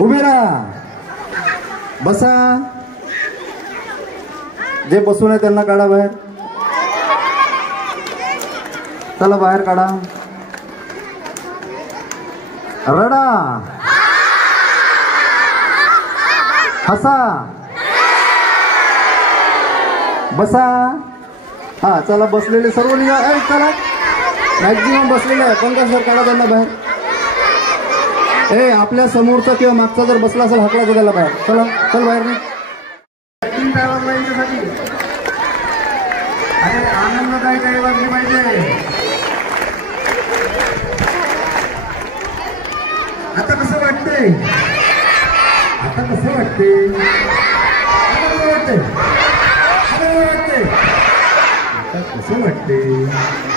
उभे राहा, बसा. जे बसून आहे त्यांना काढा बाहेर. चला बाहेर काढा. रडा, हसा, बसा. हा चला बसलेले सर्व निघा. चला मॅक्झिमम बसलेले आहे. पंकज सर काढा त्यांना बाहेर. आपल्या समोरचा किंवा मागचा जर बसला असेल हाकला त्याला बाहेर. चला चल बाहेर नाही. अरे आनंद काय वाजली पाहिजे. आता कसं वाटतंय? आता कसं वाटतंय? आता कसं वाटतंय? आता कसं वाटतंय?